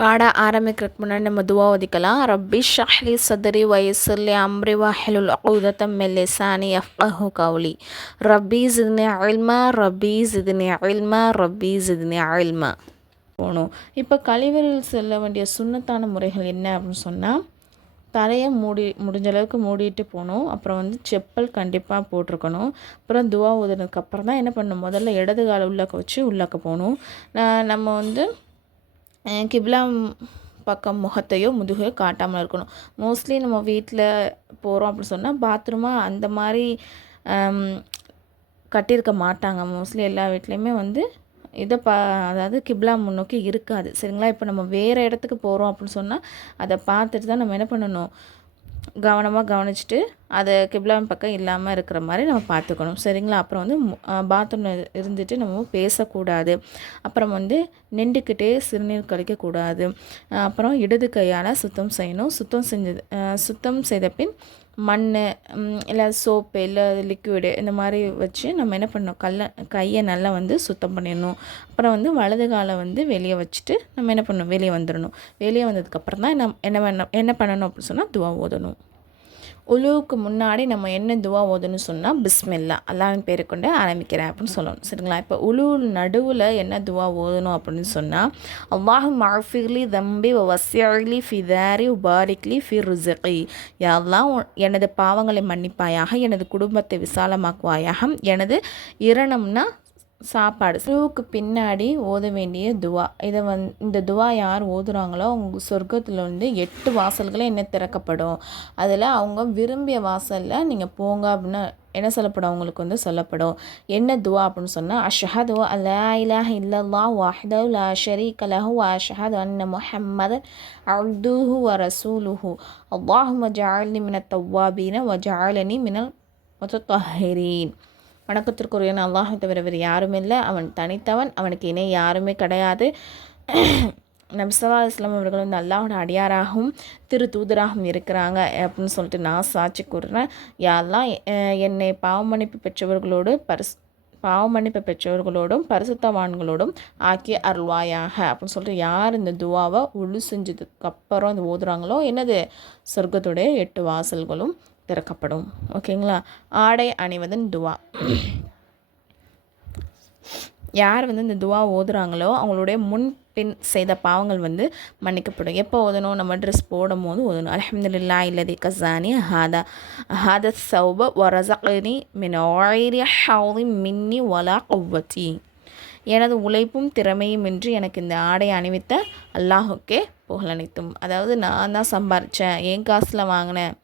பாட ஆரம்பிக்கிறதுக்கு முன்னாடி நம்ம துவா ஓதிக்கலாம். ரப்பி ஷ்ரஹ்லி சத்ரி வயஸ்ஸிர்லி அம்ரி வஹ்லுல் உக்தத்தம் மின் லிசானி யஃப்கஹு கௌலி. ரப்பி ஸித்னி இல்மா ரப்பி ஸித்னி இல்மா ரப்பி ஸித்னி இல்மா. போகணும். இப்போ கழிவறையில் செல்ல வேண்டிய சுன்னத்தான முறைகள் என்ன அப்படின்னு சொன்னால், தலையை முடிஞ்ச அளவுக்கு மூடிட்டு போகணும். அப்புறம் செப்பல் கண்டிப்பாக போட்டிருக்கணும். அப்புறம் துவா ஓதுனதுக்கப்புறம் தான் என்ன பண்ணணும், முதல்ல இடது காலை உள்ளக்க வச்சு உள்ளக்க போகணும். நம்ம கிப்லா பக்கம் முகத்தையோ முதுகையோ காட்டாமல் இருக்கணும். மோஸ்ட்லி நம்ம வீட்டில் போகிறோம் அப்படின்னு சொன்னால் பாத்ரூமாக அந்த மாதிரி கட்டியிருக்க மாட்டாங்க. மோஸ்ட்லி எல்லா வீட்லேயுமே இதை அதாவது கிப்லா முன்னோக்கி இருக்காது. சரிங்களா? இப்போ நம்ம வேறு இடத்துக்கு போகிறோம் அப்படின்னு சொன்னால் அதை பார்த்துட்டு தான் நம்ம என்ன பண்ணணும், கவனமாக கவனிச்சுட்டு அதை கிப்லாவின் பக்கம் இல்லாமல் இருக்கிற மாதிரி நம்ம பார்த்துக்கணும். சரிங்களா? அப்புறம் பாத்ரூமில் இருந்துட்டு நம்ம பேசக்கூடாது. அப்புறம் நின்றுக்கிட்டே சிறுநீர் கழிக்கக்கூடாது. அப்புறம் இடது கையால் சுத்தம் செய்யணும். சுத்தம் செய்த பின் மண் இல்லை சோப்பு இல்லை லிக்விடு இந்த மாதிரி வச்சு நம்ம என்ன பண்ணணும், கையை நல்லா சுத்தம் பண்ணிடணும். அப்புறம் வலது காலை வெளியே வச்சுட்டு நம்ம என்ன பண்ணணும், வெளியே வந்துடணும். வெளியே வந்ததுக்கப்புறம் தான் என்ன பண்ணணும் அப்படின்னு சொன்னால் துவா ஓதணும். உலுவுக்கு முன்னாடி நம்ம என்ன துவா ஓதணும்னு சொன்னால், பிஸ்மில்லா அல்லாஹ்வின் பேரை கொண்டு ஆரம்பிக்கிறேன் அப்படின்னு சொல்லணும். சரிங்களா? இப்போ உலு நடுவில் என்ன துவா ஓதணும் அப்படின்னு சொன்னால், அல்லாஹு மஃபிர்லி தம்பி வசியலி ஃபிதாரி உபாரிக்லி ஃபிர் ருஸகி. யாரெல்லாம் எனது பாவங்களை மன்னிப்பாயாக, எனது குடும்பத்தை விசாலமாக்குவாயாக, எனது இரணம்னா சாப்பாடு. உலுவுக்கு பின்னாடி ஓத வேண்டிய துவா. இந்த துவா யார் ஓதுறாங்களோ அவங்க சொர்க்கத்தில் 8 வாசல்களே என்ன திறக்கப்படும். அதில் அவங்க விரும்பிய வாசலில் நீங்கள் போங்க அப்படின்னு என்ன சொல்லப்படும், அவங்களுக்கு சொல்லப்படும். என்ன துவா அப்படின்னு சொன்னால், அஷ்ஹது அல்லா இலாஹ இல்லல்லாஹ் வஹ்தஹு லா ஷரீக லஹு வ அஷ்ஹது அன்ன முஹம்மதன் அப்துஹு வ ரசூலுஹு அல்லாஹும்ம ஜஅல்னி மினத் தவ்வாபீன வ ஜஅலனி மினல் முத்தஹிரீன். வணக்கத்திற்குரியவன் அல்லாஹை தவிர வேறு யாரும் இல்லை. அவன் தனித்தவன், அவனுக்கு இணை யாருமே கிடையாது. நபி ஸல்லல்லாஹு அலைஹி வஸல்லம் அவர்கள் அல்லாஹோட அடியாராகவும் திரு தூதராகவும் இருக்கிறாங்க அப்படின்னு சொல்லிட்டு நான் சாட்சி கூறுறேன். யாரெல்லாம் என்னை பாவமன்னிப்பு பெற்றவர்களோடும் பரிசுத்தவான்களோடும் ஆக்கி அருள்வாயாக அப்படின்னு சொல்லிட்டு யார் இந்த துவாவை உழு செஞ்சதுக்கப்புறம் ஓதுறாங்களோ என்னது, சொர்க்கத்துடைய 8 வாசல்களும் திறக்கப்படும். ஓகேங்களா? ஆடை அணிவதன் துவா. யார் இந்த துவா ஓதுறாங்களோ அவங்களுடைய முன்பின் செய்த பாவங்கள் மன்னிக்கப்படும். எப்போ ஓதணும், நம்ம ட்ரெஸ் போடும் போது ஓதணும். அல்ஹம்துலில்லாஹி இல்லதி கஸானி ஹாத ஸௌப வ ரஸக்னி மின் கைரி ஹவ்லி மின்னி வலா குவ்வத்தி. எனது உழைப்பும் திறமையும் இன்றி எனக்கு இந்த ஆடை அணிவித்த அல்லாஹுக்கே புகழனைத்தும். அதாவது நான் தான் சம்பாரித்தேன், என் காசில் வாங்கினேன்,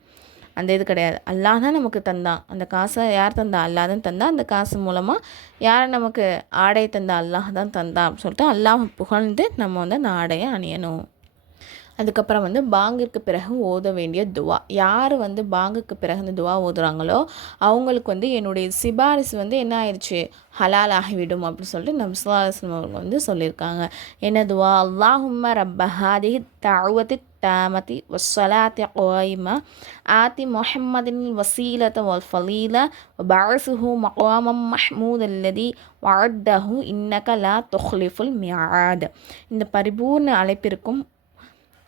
அந்த இது கிடையாது. அல்லாஹ் தான் நமக்கு தந்தான். அந்த காசை யார் தந்தா, அல்லாஹ் தான் தந்தா. அந்த காசு மூலமாக யார் நமக்கு ஆடை தந்தா, அல்லாஹ் தான் தந்தான் அப்படின்னு சொல்லிட்டு அல்லாஹ் புகழ்ந்து நம்ம அந்த ஆடையை அணியணும். அதுக்கப்புறம் பாங்கிற்கு பிறகு ஓத வேண்டிய துவா. யார் பாங்குக்கு பிறகு இந்த துவா ஓதுறாங்களோ அவங்களுக்கு என்னுடைய சிபாரிசு என்ன ஆயிடுச்சு, ஹலால் ஆகிவிடும் அப்படின்னு சொல்லிட்டு நபி ஸல்லல்லாஹு அலைஹி வஸல்லம் அவர்கள் சொல்லியிருக்காங்க. என்ன துவா? அல்லாஹும்ம ரப்ப ஹாதிஹி தஅவத்தி தாமதி வஸ்ஸலாத்தி காயிமா ஆதி முஹம்மதின் வசீலத வல் ஃபலீல வபஅஸுஹு மக்வாமம் மஹ்மூத் அல்லதி வஅத்தஹு இன்னக லா துக்லிஃபுல் மிஆத். இந்த பரிபூர்ண அழைப்பிற்கும்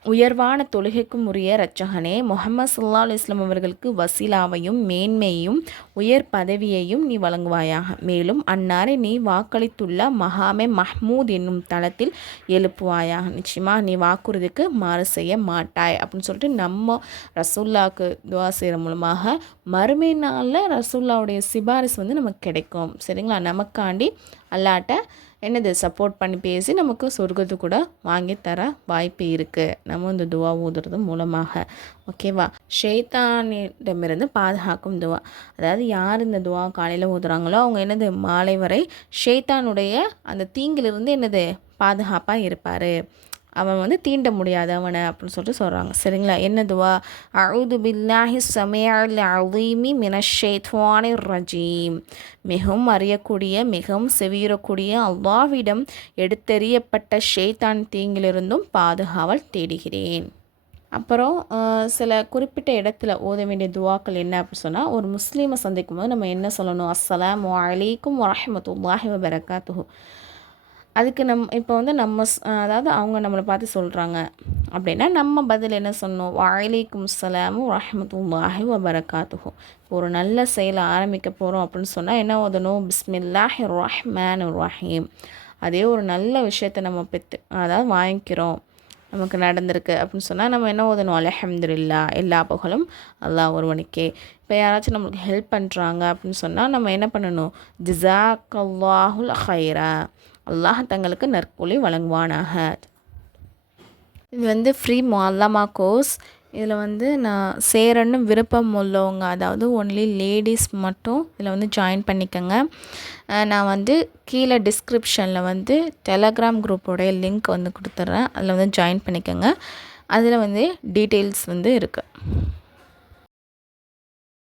உயர்வான தொழுகைக்கும் உரிய இரட்சகனே, முஹம்மது ஸல்லல்லாஹு அலைஹி வஸல்லம் அவர்களுக்கு வசீலாவையும் மேன்மையையும் உயர் பதவியையும் நீ வழங்குவாயாக. மேலும் அன்னாரை நீ வாக்களித்துள்ள மகாமே மஹ்மூத் என்னும் தளத்தில் எழுப்புவாயாக. நிச்சயமாக நீ வாக்குறுதிக்கு மாறு செய்ய மாட்டாய் அப்படின்னு சொல்லிட்டு நம்ம ரசூல்லாவுக்கு துவா செய்கிற மூலமாக மறுமை நாளில் ரசூல்லாவுடைய சிபாரிசு நமக்கு கிடைக்கும். சரிங்களா? நமக்காண்டி அல்லாட்ட என்னது சப்போர்ட் பண்ணி பேசி நமக்கு சொர்க்கத்து கூட வாங்கி தர வாய்ப்பு இருக்குது, நம்ம இந்த துவா ஊதுறது மூலமாக. ஓகேவா? ஷைத்தானிடமிருந்து பாதுகாக்கும் துவா. அதாவது யார் இந்த துவா காலையில் ஊதுறாங்களோ அவங்க என்னது மாலை வரை ஷைத்தானுடைய அந்த தீங்கிலிருந்து என்னது பாதுகாப்பாக இருப்பார். அவன் தீண்ட முடியாது அவனை அப்படின்னு சொல்லிட்டு சொல்கிறாங்க. சரிங்களா? என்ன துவா? அஊது பில்லாஹி ஸமீஇல் அலீமி மினஷ் ஷைத்வானிர் ரஜீம். மிகவும் அறியக்கூடிய மிகவும் செவியுறக்கூடிய அல்லாஹ்விடம் எடுத்தெறியப்பட்ட ஷைத்தான் தீங்கிலிருந்தும் பாதுகாவல் தேடுகிறேன். அப்புறம் சில குறிப்பிட்ட இடத்துல ஓத வேண்டிய துவாக்கள் என்ன அப்படின்னு சொன்னால், ஒரு முஸ்லீமை சந்திக்கும் போது நம்ம என்ன சொல்லணும்? அஸ்ஸலாமு அலைக்கும் வரஹ்மத்துல்லாஹி வபரகாத்துஹு. அதுக்கு இப்போ வந்து அதாவது அவங்க நம்மளை பார்த்து சொல்கிறாங்க அப்படின்னா நம்ம பதில் என்ன சொன்னோம், வலைக்கும் ஸலாம் வரஹ்மத்துல்லாஹி வபரகாத்துஹு. ஒரு நல்ல செயலை ஆரம்பிக்க போகிறோம் அப்படின்னு சொன்னால் என்ன ஓதணும், பிஸ்மில்லாஹிர் ரஹ்மானிர் ரஹீம். அதே ஒரு நல்ல விஷயத்தை நம்ம அதாவது வாங்கிக்கிறோம், நமக்கு நடந்திருக்கு அப்படின்னு சொன்னால் நம்ம என்ன ஓதணும், அல்ஹம்துலில்லாஹ், எல்லா புகழும் அல்லாஹ் ஒருவனுக்கே. இப்போ யாராச்சும் நம்மளுக்கு ஹெல்ப் பண்ணுறாங்க அப்படின்னு சொன்னால் நம்ம என்ன பண்ணணும், ஜிஸாக்கல்லாஹுல் ஹைரா, அல்லாஹ் தங்களுக்கு நற்கூலி வழங்குவானாக. இது வந்து ஃப்ரீ முஅல்லமா கோர்ஸ். இதில் வந்து நான் சேரன்னு விருப்பம் உள்ளவங்க, அதாவது ஒன்லி லேடிஸ் மட்டும் இதில் வந்து ஜாயின் பண்ணிக்கோங்க. நான் வந்து கீழே டிஸ்கிரிப்ஷனில் வந்து டெலகிராம் குரூப்போடைய லிங்க் வந்து கொடுத்துட்றேன், அதில் வந்து ஜாயின் பண்ணிக்கோங்க. அதில் வந்து டீட்டெயில்ஸ் வந்து இருக்குது.